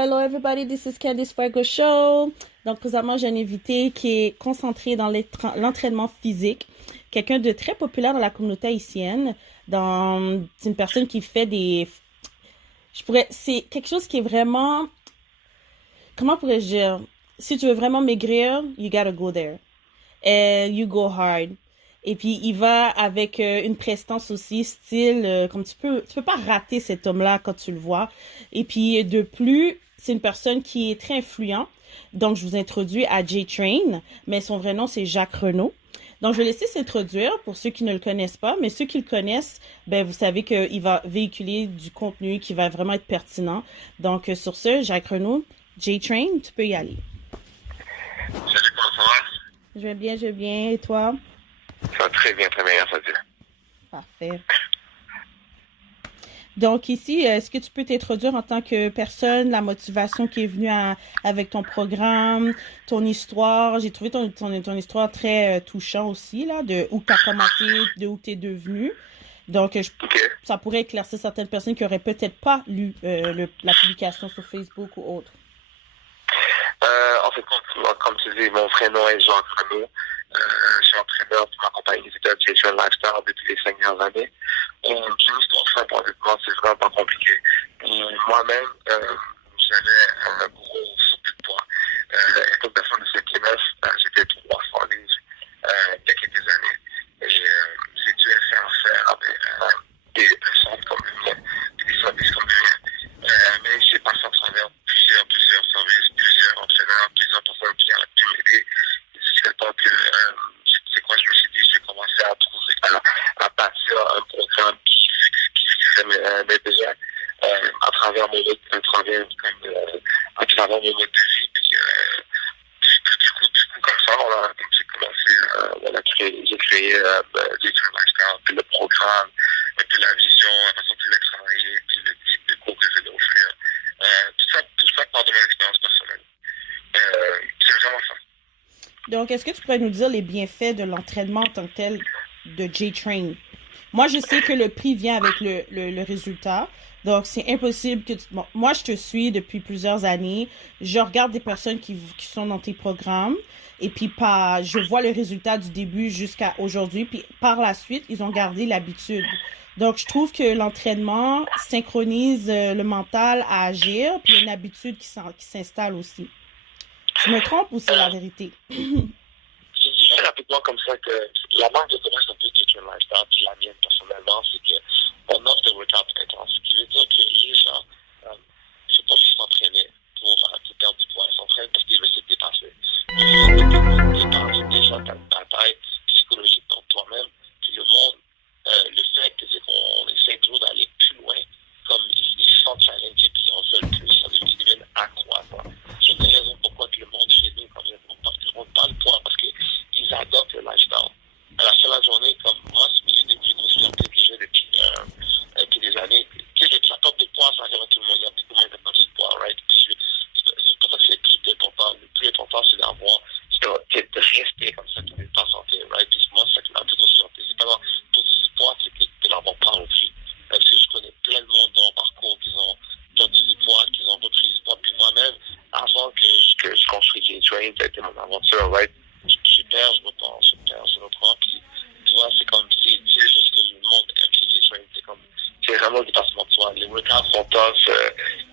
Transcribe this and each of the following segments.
Hello everybody, this is Candice Fuego Show. Donc présentement, j'ai un invité qui est concentré dans l'entraînement physique, quelqu'un de très populaire dans la communauté haïtienne. C'est une personne qui fait c'est quelque chose qui est vraiment, comment pourrais-je dire, si tu veux vraiment maigrir, you gotta go there. And you go hard. Et puis, il va avec une prestance aussi, style, comme tu peux pas rater cet homme-là quand tu le vois. Et puis, de plus, c'est une personne qui est très influente. Donc, je vous introduis à J-Train, mais son vrai nom, c'est Jacques Renaud. Donc, je vais laisser s'introduire pour ceux qui ne le connaissent pas, mais ceux qui le connaissent, ben, vous savez qu'il va véhiculer du contenu qui va vraiment être pertinent. Donc, sur ce, Jacques Renaud, J-Train, tu peux y aller. Salut, comment ça va? Je vais bien. Et toi? Ça va très bien, grâce à Dieu. Parfait. Donc ici, est-ce que tu peux t'introduire en tant que personne, la motivation qui est venue avec ton programme, ton histoire? J'ai trouvé ton histoire très touchante aussi, là, de où tu as commencé, de où tu es devenu. Donc, ça pourrait éclaircir certaines personnes qui n'auraient peut-être pas lu la publication sur Facebook ou autre. En fait, comme tu dis, mon vrai nom est Jacques Renaud. Je suis entraîneur pour ma compagnie qui s'appelle J-Train Lifestyle depuis les 5 dernières années. J'ai une histoire simple, honnêtement, c'est vraiment pas compliqué. Moi-même, j'avais un gros surplus de poids. Comme personne de 5 km, j'étais 300 livres il y a quelques années. Et j'ai dû faire avec des personnes comme le mien, des services comme le mien. Mais j'ai passé à travers plusieurs services, plusieurs entraîneurs, plusieurs personnes qui ont pu m'aider. Jusqu'à temps que, je me suis dit, je vais commencer à bâtir un programme qui fixerait mes besoins à travers mon mode de vie. Puis, du coup, comme ça, j'ai commencé, j'ai créé J-Train Lifestyle, puis le programme, puis la vision, la façon de le travailler, puis le type de cours que je vais offrir. Tout ça part de mon expérience personnelle. C'est vraiment ça. Donc, est-ce que tu pourrais nous dire les bienfaits de l'entraînement en tant que tel de J-Train? Moi, je sais que le prix vient avec le résultat. Donc, c'est impossible que Bon, moi, je te suis depuis plusieurs années. Je regarde des personnes qui sont dans tes programmes. Et puis, je vois le résultat du début jusqu'à aujourd'hui. Puis, par la suite, ils ont gardé l'habitude. Donc, je trouve que l'entraînement synchronise le mental à agir. Puis, il y a une habitude qui s'installe aussi. Je me trompe ou c'est la vérité? Je dirais rapidement comme ça que la marque de commerce un peu de J-Train Lifestyle, puis la mienne personnellement, c'est qu'on offre des workouts intenses. Ce qui veut dire que les gens ne faut pas juste s'entraîner pour perdre du poids. Ils s'entraînent parce qu'ils veulent se dépasser. Ils veulent dépasser déjà ta taille psychologique dans toi-même. Puis le monde, le fait c'est qu'on essaie toujours d'aller plus loin, comme ils se sentent challengés, puis ils en veulent plus, ils deviennent accroissants. C'est une des raisons pourquoi le monde chez nous, quand on parle de poids, parce qu'ils adoptent le lifestyle. À la fin de la journée, comme moi, c'est une des grosses fiertés que j'ai depuis des années. La perte de poids, ça arrive à tout le monde. Il y a beaucoup moins de perte de poids, right? Puis c'est pour ça que c'est le plus important. Le plus important, c'est de rester comme ça, de ne pas santé, right? Puis moi, c'est ça qui m'a un peu surpris. C'est pas dans perdre du poids, c'est de l'avoir pas aussi. Parce que je connais plein de monde dans mon parcours qui ont perdu du poids, qui ont repris du poids. Puis moi-même, avant que je construise J-Train, ça a été mon aventure, right? Je perds, je reprends, puis tu vois, c'est des choses que le monde aime chez J-Train, c'est vraiment le dépassement de soi. Les workouts sont tough,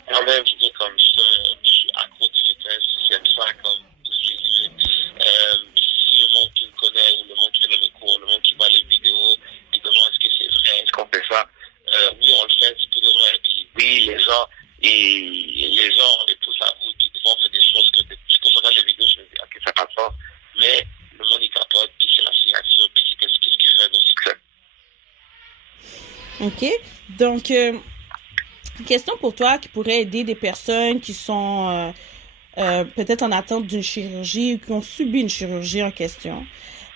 moi-même, je dis comme je suis accro du fitness, j'aime ça comme si le monde qui me connaît, le monde qui connaît mes cours, le monde qui voit les vidéos, et que oui, les gens, et tout ça, vous, puis des fois, on fait des choses que, quand je regarde les vidéos, je me dis, ok, ça n'a pas de sens, mais le monde, il capote, puis c'est la signature, puis c'est ce qui fait nos succès. OK? Donc, question pour toi qui pourrait aider des personnes qui sont peut-être en attente d'une chirurgie ou qui ont subi une chirurgie en question.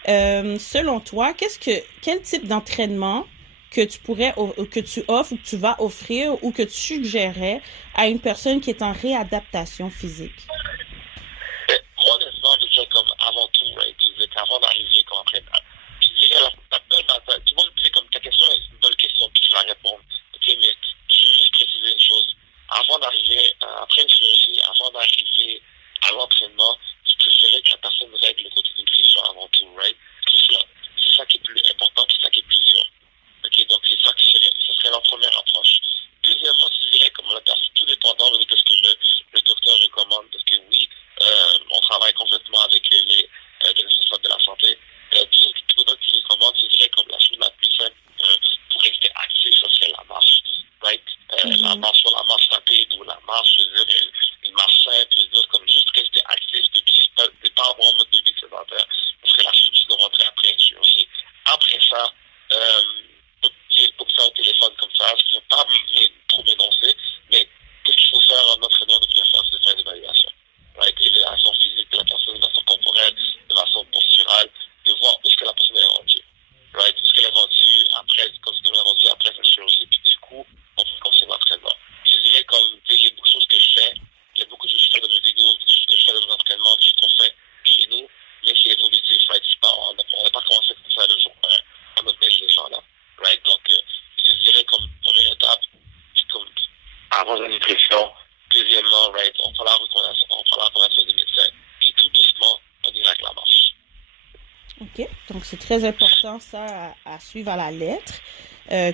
Selon toi, quel type d'entraînement que que tu offres ou que tu vas offrir ou que tu suggérerais à une personne qui est en réadaptation physique? Mais moi, honnêtement, je dirais comme avant tout, right, tu disais qu'avant d'arriver comme entraîneur, je dirais, tout le monde dit comme ta question est une bonne question, puis tu vas répondre. Ok, mais je veux juste préciser une chose. Avant d'arriver, après une chirurgie, avant d'arriver à l'entraînement, je préférais que la personne règle le côté nutrition avant tout, right? C'est ça qui est plus important, c'est ça qui est plus dur. Ok, donc c'est ça ce serait la première approche. Deuxièmement, je dirais comme la personne, tout dépendant de ce que le docteur recommande, parce que oui, on travaille complètement avec les responsables de la santé. Tout ce qui recommande, je dirais comme la chose la plus simple pour rester actif, ce serait la marche, right? La marche sur la marche rapide ou la marche, je veux dire, une marche simple, je veux dire, comme juste rester actif, et puis pas avoir un mode de vie sédentaire, ce serait la chose de rentrer après une chirurgie. Après ça, pour ça au téléphone comme ça, je ne peux pas trop m'énoncer, mais qu'est-ce qu'il faut faire en entraîneur de préférence, c'est de faire une évaluation. Right? Évaluation physique de la personne, évaluation corporelle, évaluation posturale, de voir où est-ce que la personne est rendue. Right? Où est-ce qu'elle est rendue après, comme elle est rendue après sa chirurgie, puis du coup, on peut continuer l'entraînement. Je dirais comme, il y a beaucoup de choses que je fais, il y a beaucoup de choses que je fais dans mes vidéos, beaucoup de choses que je fais dans mes entraînements, des choses qu'on fait chez nous, mais c'est évolutif, right? On n'a pas commencé comme ça le jour on a mis les gens là. Right? Donc, je dirais comme première étape, c'est comme avant la nutrition. Deuxièmement, right, on prend la recommandation des médecins. Puis tout doucement, on ira avec la marche. OK. Donc, c'est très important, ça, à suivre à la lettre.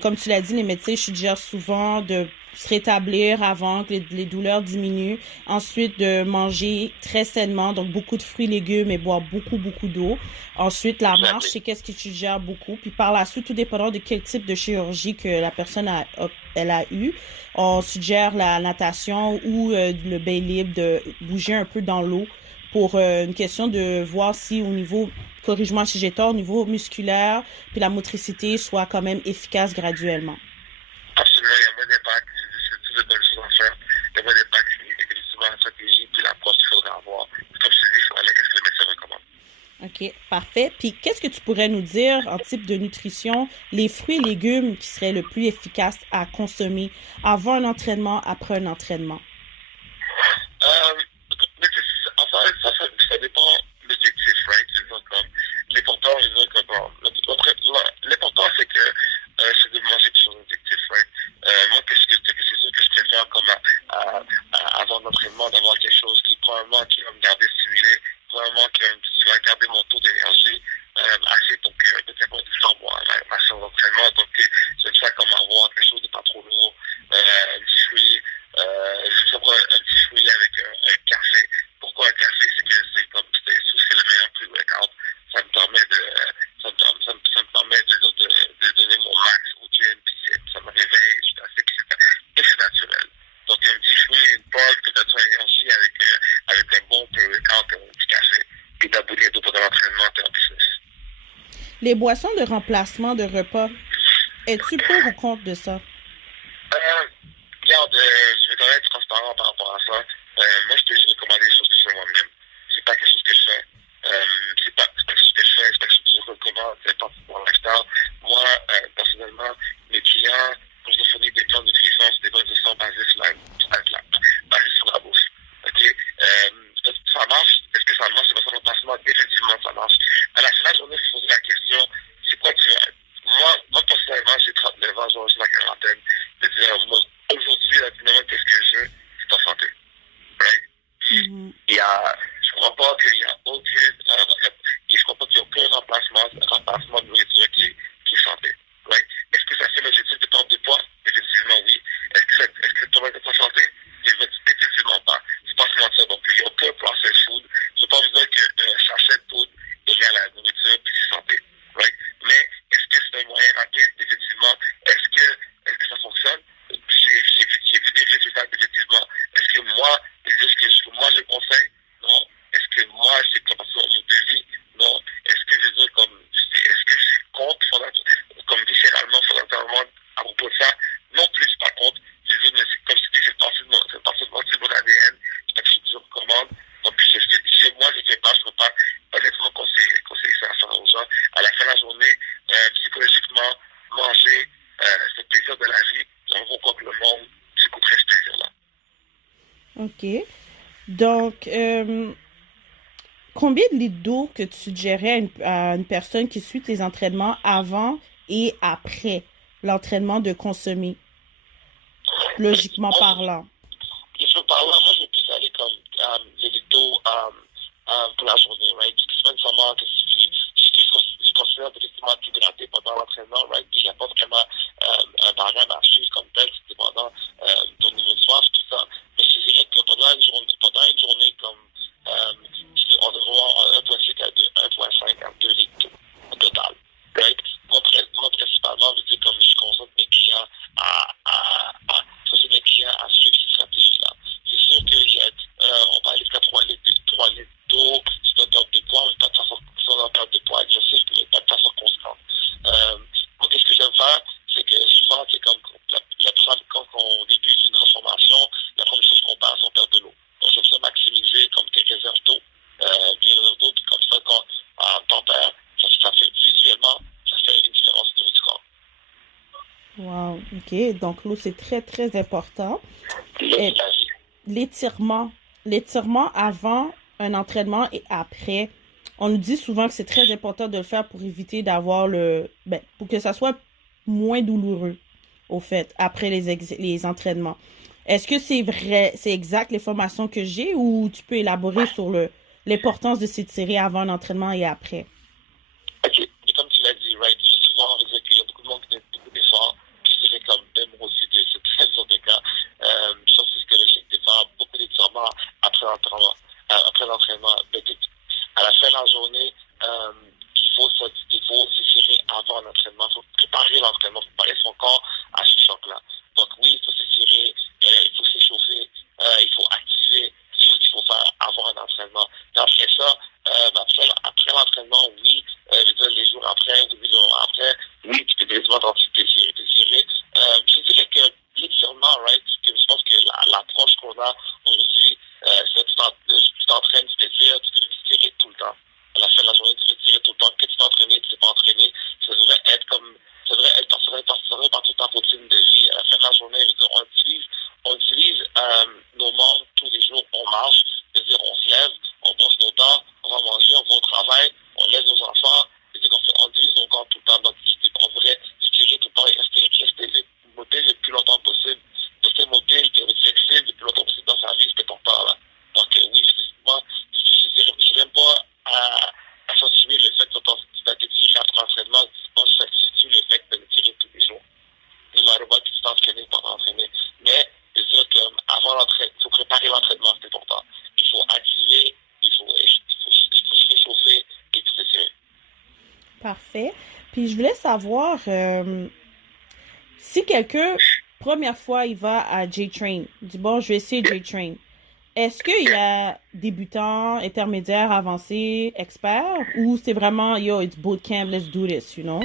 Comme tu l'as dit, les médecins suggèrent souvent de se rétablir avant que les douleurs diminuent. Ensuite, de manger très sainement, donc beaucoup de fruits et légumes et boire beaucoup, beaucoup d'eau. Ensuite, la marche, c'est qu'est-ce qu'ils suggèrent beaucoup. Puis par la suite, tout dépendant de quel type de chirurgie que la personne elle a eu, on suggère la natation ou le bain libre, de bouger un peu dans l'eau pour une question de voir si au niveau, corrige-moi si j'ai tort, au niveau musculaire, puis la motricité soit quand même efficace graduellement. Absolument, il y a moins d'impact, c'est toutes de bonnes choses à faire. Il y a moins d'impact, c'est souvent la stratégie, puis l'approche qu'il faudra avoir. Comme je te dis, il faut aller avec ce que le médecin recommande. OK, parfait. Puis qu'est-ce que tu pourrais nous dire en type de nutrition, les fruits et légumes qui seraient le plus efficaces à consommer avant un entraînement, après un entraînement? Enfin, ça dépend de l'objectif, right? Je veux dire, comme, l'important, c'est que c'est de manger sur l'objectif, right? Moi, c'est sûr que je préfère comme avant l'entraînement d'avoir quelque chose qui probablement qui va me garder stimulé, probablement qui va garder mon taux d'énergie assez pour que peut-être pas du temps ma séance d'entraînement. Donc j'aime ça comme avoir quelque chose de pas trop lourd, un petit fruit, je prends un petit fruit avec un café. Pourquoi un café? C'est que c'est le meilleur pré-workout. Ça me permet de donner mon max au gym, puis ça me réveille, je suis assez, et c'est naturel. Donc un petit fruit, une pomme, peut-être une énergie avec un bon pré-workout et un petit café, puis t'as bouillé d'eau pendant l'entraînement, t'es en business. Les boissons de remplacement de repas, es-tu pour ou contre de ça? Regarde, je vais quand même être transparent par rapport à ça. Moi, je peux juste recommander les choses que je fais moi-même. C'est pas quelque chose que je fais. C'est pas quelque chose que je fais, c'est pas quelque chose que je recommande, c'est pas pour lifestyle. Moi, personnellement, mes clients, quand je définis des plans de nutrition, c'est des plans de nutrition basés sur la bouffe. Ok? Est-ce que ça marche? Est-ce que ça marche? C'est pas ça remplacement? Définitivement, ça marche. À la fin de la journée, il faut poser la question, c'est quoi tu veux? Moi, personnellement, j'ai 39 ans, j'ai la quarantaine. OK. Donc, combien de litres d'eau que tu suggérais à une personne qui suit tes entraînements avant et après l'entraînement de consommer, logiquement parlant? Je veux parler, moi je vais plus aller comme les litos pour la journée, right? C'est pas nécessairement que je considère effectivement t'hydrater pendant l'entraînement, right? Puis il n'y a pas vraiment un barème à suivre comme tel, c'est dépendant ton niveau de soif, tout ça. Mais je dirais que pendant une journée comme on devrait avoir 1,5 à 2 litres au total, right? Moi principalement, je veux dire comme je consulte mes clients mes clients à suivre cette stratégie-là. C'est sûr qu'on va aller jusqu'à 3 litres d'eau, c'est un perte de poids, mais pas de façon, c'est un perte de poids agressif, mais pas de façon constante. Moi, ce que j'aime faire, c'est que souvent, c'est comme quand on débute une transformation, la première chose qu'on passe, on perd de l'eau. Donc, j'aime ça maximiser comme tes réserves d'eau, puis comme ça, quand t'en perds, ça fait visuellement, ça fait une différence au niveau du corps. Wow, OK. Donc, l'eau, c'est très, très important. Et l'étirement avant un entraînement et après, on nous dit souvent que c'est très important de le faire pour éviter d'avoir pour que ça soit moins douloureux, au fait, après les entraînements. Est-ce que c'est vrai, c'est exact les formations que j'ai ou tu peux élaborer sur l'importance de s'étirer avant un entraînement et après? OK. Et comme tu l'as dit, right, souvent, on veut dire qu'il y a beaucoup de monde qui fait beaucoup d'efforts. Je dirais comme même moi aussi, c'est très souvent le cas. Ça, c'est ce que j'ai de faire beaucoup d'étirements après l'entraînement. Mais à la fin de la journée, il faut s'étirer avant l'entraînement. Il faut préparer l'entraînement, préparer son corps à ce choc-là. Donc oui, il faut s'étirer, il faut s'échauffer, il faut activer. C'est ce qu'il faut faire avant un entraînement. Et après ça, après l'entraînement, oui, je veux dire, les jours après, ou les jours après, oui, tu peux directement t'étirer. Je dirais que l'étirement, right, que je pense que l'approche qu'on a aujourd'hui, c'est que tu t'entraînes, tu t'étires, tu peux t'étirer tout le temps. À la fin de la journée, tu peux t'étirer tout le temps. Que tu t'es entraîné, tu t'es pas entraîné, ça devrait partie de ta routine de vie. À la fin de la journée, je veux dire, on utilise nos membres tous les jours, on marche, je veux dire, on se lève, on brosse nos dents, on va manger, on va au travail, on laisse nos enfants, je veux dire, on utilise nos corps tout le temps. Donc, on devrait s'étirer tout le temps et rester mobile le plus longtemps possible, rester mobile, flexible le plus longtemps possible dans sa vie, c'est important là. Donc, oui, moi, je ne n'aime pas accentuer le fait que tu vas t'étirer après l'entraînement, moi, je s'accentue le fait de t'étirer tous les jours. Le marobat, tu t'entraîner pendant l'entraîner. Mais, c'est sûr qu'avant l'entraînement, il faut préparer l'entraînement, c'est important. Il faut activer, il faut se réchauffer et il faut s'étirer. Parfait. Puis je voulais savoir si quelqu'un, première fois, il va à J-Train, dit bon, je vais essayer J-Train. Est-ce qu'il y a débutants, intermédiaires, avancés, experts, ou c'est vraiment, yo, it's bootcamp, let's do this, you know?